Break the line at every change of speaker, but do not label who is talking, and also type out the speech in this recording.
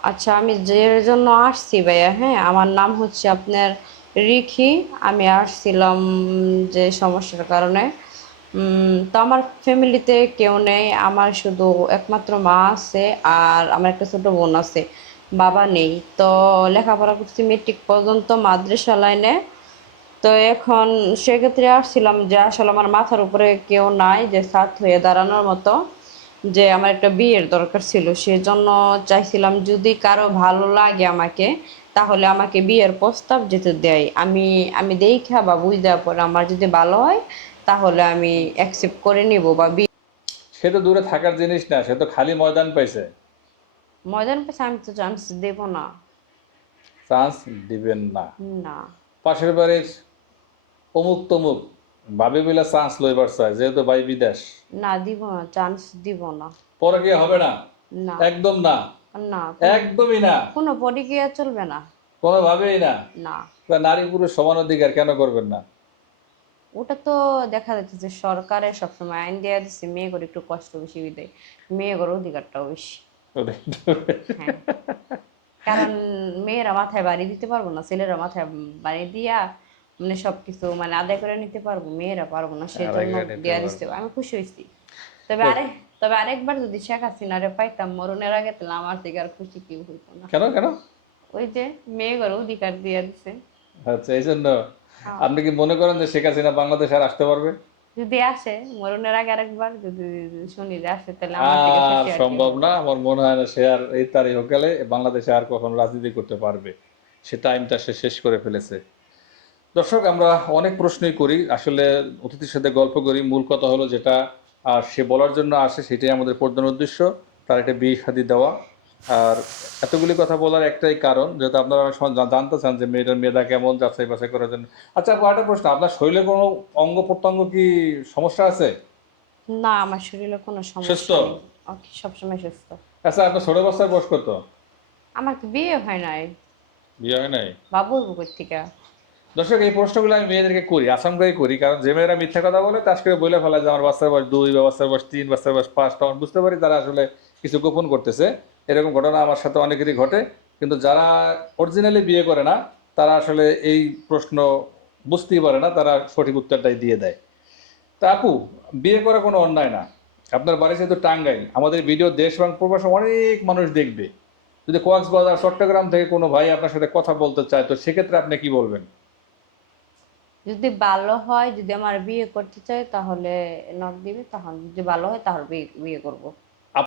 আচ্ছা আমি যে জন্য আসছি ভাইয়া হ্যাঁ আমার নাম হচ্ছে আপনার রিখি আমি আসছিলাম যে সমস্যার কারণে। তো আমার ফ্যামিলিতে কেউ নেই, আমার শুধু একমাত্র মা আছে আর আমার একটা ছোট বোন আছে, বাবা নেই। তো লেখাপড়া করছি মেট্রিক পর্যন্ত মাদ্রাসা লাইনে তো এখন সেক্ষেত্রে আসছিলাম যে আসলে আমার মাথার উপরে কেউ নাই যে সাথ হয়ে দাঁড়ানোর মতো। যে আমার একটা বিয়ের দরকার ছিল সেজন্য চাইছিলাম যদি কারও ভালো লাগে আমাকে তাহলে আমাকে বিয়ের প্রস্তাব যেতে দেয়। আমি আমি দেখা বা বুঝতে পরে আমার যদি ভালো হয় তাহলে আমি অ্যাকসেপ্ট করে নিব বা বিয়ে
সে তো দূরে থাকার জিনিস না সে তো খালি ময়দান পাইছে।
ময়দান পেছে আমি তো চান্স দেব না।
চান্স দিবেন না।
না।
পাশের বাড়ির অমুক তমুক ভাবি মিলে চান্স লইবার চায় যেহেতু ভাই বিদেশ।
না দিব না চান্স দিব না।
পরে গিয়ে হবে না?
না।
একদম না?
না
একদমই না?
কোনো পরিক্রিয়া চলবে না।
কোনোভাবেই না?
না।
নারী পুরুষ সমান অধিকার কেন করবেন না?
ওটা তো দেখা যাচ্ছে যে সরকারের সবসময় আইন দেওয়া দিচ্ছে মেয়ে করে একটু কষ্ট বেশি দেয় মেয়ে করে অধিকারটাও বেশি। হ্যাঁ। কারণ মেয়েরা মাথায় বাড়ি দিতে পারব না ছেলেরা মাথায় বাড়ি দিয়া মানে সবকিছু মানে আদায় করে নিতে পারব মেয়েরা পারব না সেই জন্য দেওয়া দিচ্ছে আমি খুশি হয়েছি তবে আরে তবে আরেকবার যদি শেখ হাসিনারে পাইতাম মরণের আগে তাহলে আমার থেকে আর খুশি কেউ হইতো না।
কেন কেন?
ওই যে মেয়ে করে অধিকার দিয়ে দিচ্ছে
আচ্ছা এই জন্য আপনি কি মনে করেন যে শেখ হাসিনা বাংলাদেশ আর আসতে পারবে?
যদি আসে মরণের আগে আরেকবার যদি শুনি যে আসে তাহলে আমার
সম্ভব না। আমার মনে হয় না সে আর এই তারিখ গেলে বাংলাদেশে আর কখনো রাজনীতি করতে পারবে। সে টাইমটা সে শেষ করে ফেলেছে। দর্শক আমরা অনেক প্রশ্নই করি। আসলে অতিথির সাথে গল্প করি। মূল কথা হলো যেটা আর সে বলার জন্য আসে সেটাই আমাদের প্রধান উদ্দেশ্য তার একটা বিয়ে শাদী দেওয়া। আর এতগুলি কথা বলার একটাই কারণ যেহেতু আপনারা অনেক সময় জানতে চান যে মেয়েটার মেয়েদা কেমন যাচাই বাছাই করার জন্য। আচ্ছা আরেকটা প্রশ্ন। আপনার শরীরে কোনো অঙ্গ প্রত্যঙ্গ কি সমস্যা আছে?
না আমার শরীরে কোনো সমস্যা নেই। সবসময় সুস্থ।
আচ্ছা আপনার ছোট অবস্থায় বয়স কত?
আমার বিয়ে হয় নাই।
বিয়ে হয় নাই?
বাবু থেকে
দর্শক, এই প্রশ্নগুলো আমি মেয়েদেরকে করি আসামগাই করি, কারণ যে মেয়েরা মিথ্যা কথা বলে তাস করে বলে ফেলা যে আমার বাচ্চার বয়স দুই, বা বাচ্চার বয়স তিন, বাচ্চার বয়স পাঁচ, তখন বুঝতে পারি তারা আসলে কিছু গোপন করতেছে। এরকম ঘটনা আমার সাথে অনেকেরই ঘটে, কিন্তু যারা অরিজিনালি বিয়ে করে না, তারা আসলে এই প্রশ্ন বুঝতেই পারে না, তারা সঠিক উত্তরটাই দিয়ে দেয়। তা আপু, বিয়ে করা কোনো অন্যায় না। আপনার বাড়ি যেহেতু টাঙ্গাইল, আমাদের ভিডিও দেশ এবং প্রবাসে অনেক মানুষ দেখবে। যদি কক্সবাজার চট্টগ্রাম থেকে কোনো ভাই আপনার সাথে কথা বলতে চায়, তো সেক্ষেত্রে আপনি কি বলবেন?
যদি ভালো হয়, যদি আমার বিয়ে করতে চায়, তাহলে নক দিবে, তখন যদি ভালো হয়, তাহলে বিয়ে বিয়ে করব।